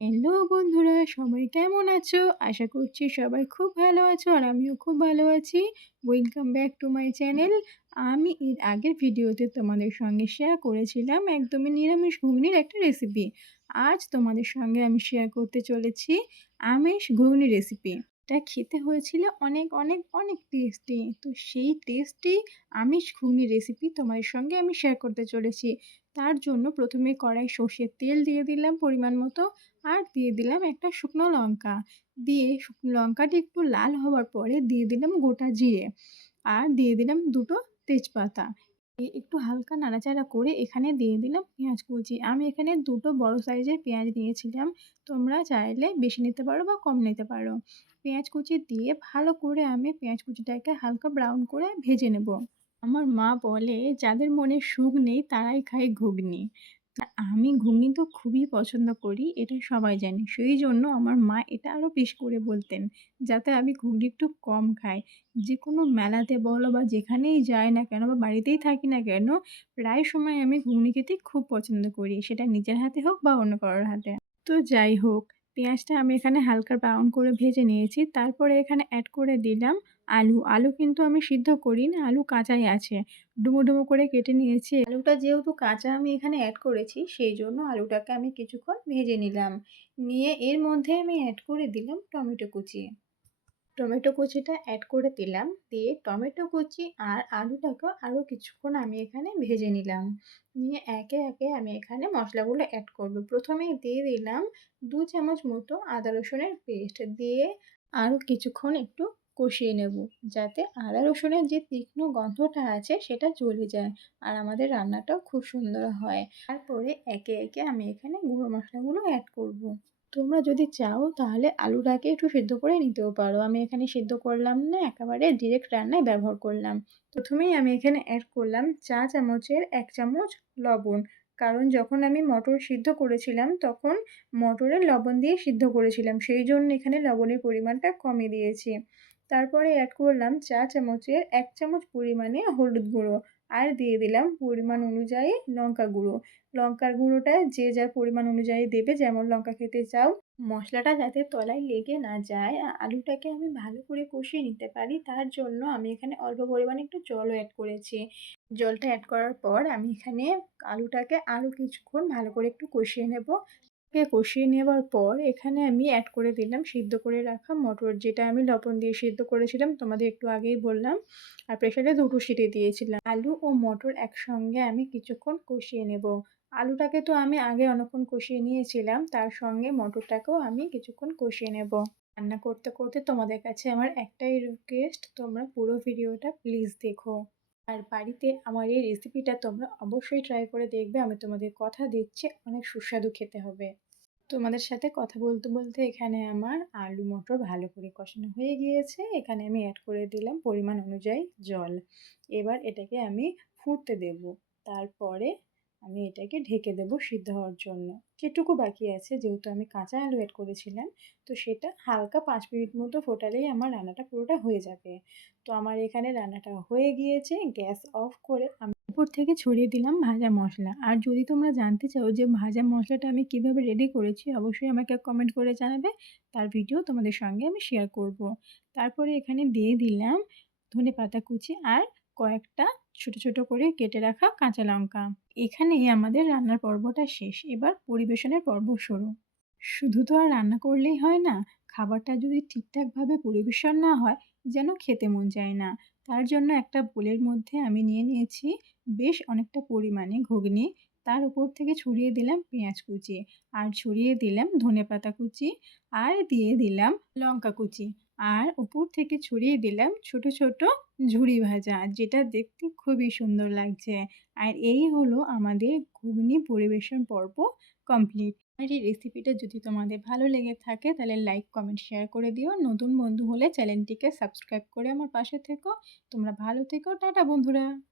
Hello বন্ধুরা, সবাই কেমন আছো? আশা করছি সবাই খুব ভালো আছো আর আমিও খুব ভালো আছি। Welcome back to my channel আমি এর আগের ভিডিওতে তোমাদের সঙ্গে শেয়ার করেছিলাম একদমই নিরামিষ ঘুগনির একটা রেসিপি আজ তোমাদের সঙ্গে আমি শেয়ার করতে চলেছি আমিষ ঘুগনি রেসিপি এটা খেতে হয়েছিল অনেক অনেক অনেক টেস্টি তো সেই টেস্টি আমিষ ঘুগনি রেসিপি তোমাদের সঙ্গে আমি শেয়ার করতে চলেছি। তার জন্য প্রথমে কড়াই সর্ষের তেল দিয়ে দিলাম পরিমাণ মতো আর দিয়ে দিলাম একটা শুকনো লঙ্কা। দিয়ে শুকনো লঙ্কাটি একটু লাল হওয়ার পরে দিয়ে দিলাম গোটা জিরে। আর দিয়ে দিলাম দুটো তেজপাতা। একটু হালকা নাড়াচাড়া করে এখানে দিয়ে দিলাম পেঁয়াজ কুচি। আমি এখানে দুটো বড় সাইজের পেঁয়াজ নিয়েছিলাম তোমরা চাইলে বেশি নিতে পারো বা কম নিতে পারো। পেঁয়াজ কুচি দিয়ে ভালো করে আমি পেঁয়াজ কুচিটাকে হালকা ব্রাউন করে ভেজে নেব। আমার মা বলে, যাদের মনে সুখ নেই, তারাই খায় ঘুগনি। আমি ঘুগনি তো খুবই পছন্দ করি, এটা সবাই জানে। সেই জন্য আমার মা এটা আরও বেশি করে বলতেন, যাতে আমি ঘুগনি একটু কম খাই। যে কোনো মেলাতে বলো বা যেখানেই যাই না কেন বা বাড়িতেই থাকি না কেন, প্রায় সময় আমি ঘুগনি খেতে খুব পছন্দ করি, সেটা নিজের হাতে হোক বা অন্য কারোর হাতে। তো যাই হোক, পেঁয়াজটা আমি এখানে হালকা ব্রাউন করে ভেজে নিয়েছি, তারপরে এখানে অ্যাড করে দিলাম আলু। আলু কিন্তু আমি সিদ্ধ করি না আলু কাঁচাই আছে। ডুমো ডুমো করে কেটে নিয়েছি। আলুটা যেহেতু কাঁচা আমি এখানে অ্যাড করেছি, সেই জন্য আলুটাকে আমি কিছুক্ষণ ভেজে নিলাম। নিয়ে এর মধ্যে আমি অ্যাড করে দিলাম টমেটো কুচি। টমেটো কুচিটা অ্যাড করে দিলাম, দিয়ে টমেটো কুচি আর আলুটাকে আরও কিছুক্ষণ আমি এখানে ভেজে নিলাম। নিয়ে একে একে আমি এখানে মশলাগুলো অ্যাড করব। প্রথমেই দিয়ে দিলাম দু চামচ মতো আদা রসুনের পেস্ট দিয়ে আরও কিছুক্ষণ একটু কষিয়ে নেব যাতে আদা, রসুনের যে তীক্ষ্ণ গন্ধটা আছে সেটা চলে যায় আর আমাদের রান্নাটাও খুব সুন্দর হয়। তারপরে একে একে আমি এখানে গুঁড়ো মশলাগুলো অ্যাড করব। তোমরা যদি চাও তাহলে আলুটাকে একটু সিদ্ধ করে নিতেও পারো। আমি এখানে সিদ্ধ করলাম না, একেবারে ডিরেক্ট রান্নায় ব্যবহার করলাম। প্রথমেই আমি এখানে অ্যাড করলাম চা চামচের এক চামচ লবণ। কারণ যখন আমি মটর সিদ্ধ করেছিলাম তখন মটরের লবণ দিয়ে সিদ্ধ করেছিলাম। সেই জন্য এখানে লবণের পরিমাণটা কমে দিয়েছি। তারপরে অ্যাড করলাম চা চামচের এক চামচ পরিমাণে হলুদ গুঁড়ো আর দিয়ে দিলাম পরিমাণ অনুযায়ী লঙ্কা গুঁড়ো। লঙ্কার গুঁড়োটা যে যার পরিমাণ অনুযায়ী দেবে, যেমন লঙ্কা খেতে চাও। মশলাটা যাতে তলায় লেগে না যায়, আলুটাকে আমি ভালো করে কষিয়ে নিতে পারি, তার জন্য আমি এখানে অল্প পরিমাণে একটু জলও অ্যাড করেছি। জলটা অ্যাড করার পর আমি এখানে আলুটাকে আরও কিছুক্ষণ ভালো করে একটু কষিয়ে নেব। কষিয়ে নেওয়ার পর এখানে আমি অ্যাড করে দিলাম সিদ্ধ করে রাখা মটর। যেটা আমি লবণ দিয়ে সিদ্ধ করেছিলাম, তোমাদের একটু আগেই বললাম। আর প্রেশারে দুটো সিটি দিয়েছিলাম। আলু ও মটর একসঙ্গে আমি কিছুক্ষণ কষিয়ে নেব। আলুটাকে তো আমি আগে অনেকক্ষণ কষিয়ে নিয়েছিলাম, তার সঙ্গে মটরটাকেও আমি কিছুক্ষণ কষিয়ে নেব। রান্না করতে করতে তোমাদের কাছে আমার একটাই রিকোয়েস্ট তোমরা পুরো ভিডিওটা প্লিজ দেখো। আর বাড়িতে আমার এই রেসিপিটা তোমরা অবশ্যই ট্রাই করে দেখবে, আমি তোমাদের কথা দিচ্ছি, অনেক সুস্বাদু খেতে হবে। তোমাদের সাথে কথা বলতে বলতে এখানে আমার আলু মটর ভালো করে কষানো হয়ে গিয়েছে, এখানে আমি অ্যাড করে দিলাম পরিমাণ অনুযায়ী জল। এবার এটাকে আমি ফুটতে দেব। তারপরে আমি এটাকে ঢেকে দেবো সিদ্ধ হওয়ার জন্য। যেটুকু বাকি আছে, যেহেতু আমি কাঁচা আলু অ্যাড করেছিলাম, তো সেটা হালকা পাঁচ মিনিট মতো ফোটালেই আমার রান্নাটা পুরোটা হয়ে যাবে। তো আমার এখানে রান্নাটা হয়ে গিয়েছে, গ্যাস অফ করে আমি উপর থেকে ছড়িয়ে দিলাম ভাজা মশলা। আর যদি তোমরা জানতে চাও যে ভাজা মশলাটা আমি কীভাবে রেডি করেছি, অবশ্যই আমাকে কমেন্ট করে জানাবে। তার ভিডিও তোমাদের সঙ্গে আমি শেয়ার করব। তারপরে এখানে দিয়ে দিলাম ধনে পাতা কুচি আর কয়েকটা ছোট ছোট করে কেটে রাখা কাঁচা লঙ্কা। এখানেই আমাদের রান্নার পর্বটা শেষ। এবার পরিবেশনের পর্ব শুরু। শুধু তো আর রান্না করলেই হয় না, খাবারটা যদি ঠিকঠাকভাবে পরিবেশন না হয়, যেন খেতে মন যায় না। তার জন্য একটা বোলের মধ্যে আমি নিয়ে নিয়েছি বেশ অনেকটা পরিমাণে ঘুগনি। তার উপর থেকে ছড়িয়ে দিলাম পেঁয়াজ কুচি। আর ছড়িয়ে দিলাম ধনে পাতা কুচি। আর দিয়ে দিলাম লঙ্কা কুচি। আর উপর থেকে ছড়িয়ে দিলাম ছোট ছোট ঝুড়ি ভাজা, যেটা দেখতে খুবই সুন্দর লাগছে। আর এই হলো আমাদের ঘুগনি পরিবেশন পর্ব কমপ্লিট আর এই রেসিপিটা যদি তোমাদের ভালো লেগে থাকে, তাহলে লাইক কমেন্ট শেয়ার করে দিও। নতুন বন্ধু হলে চ্যানেলটিকে সাবস্ক্রাইব করে আমার পাশে থেকো। তোমরা ভালো থেকো। টাটা বন্ধুরা।